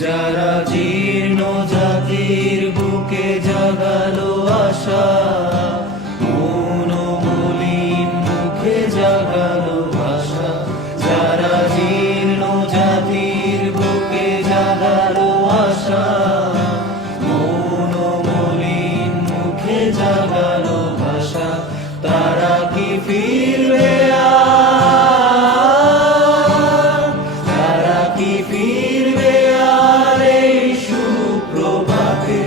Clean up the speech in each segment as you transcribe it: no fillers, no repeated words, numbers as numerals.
যারা জীর্ণ জাতির বুকে জাগালো আশা, মৌন মলিন মুখে জাগালো ভাষা। যারা জীর্ণ জাতির বুকে জাগালো আশা, মৌন মলিন মুখে জাগালো ভাষা। তারা কি ফিরবে আর? তারা কি ফিরবে আর এই সুপ্রভাতে?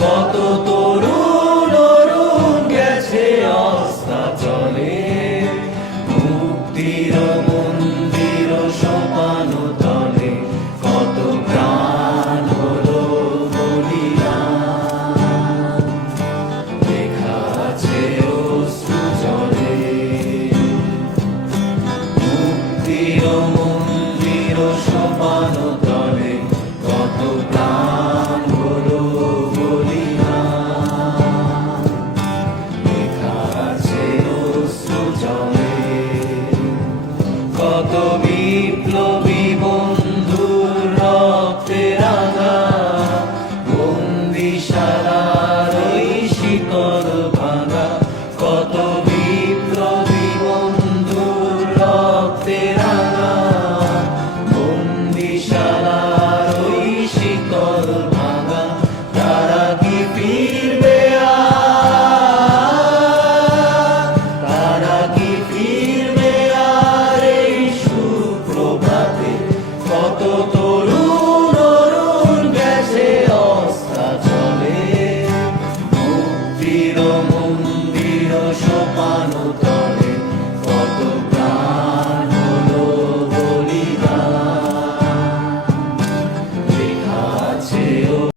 কত তরুণ অরুণ গেছে অস্তাচলে, মুক্তির মন্দির সোপান তলে। কত প্রাণ হলো বলিদান, লেখা আছে অশ্রু জলে। মুক্তির মন্দির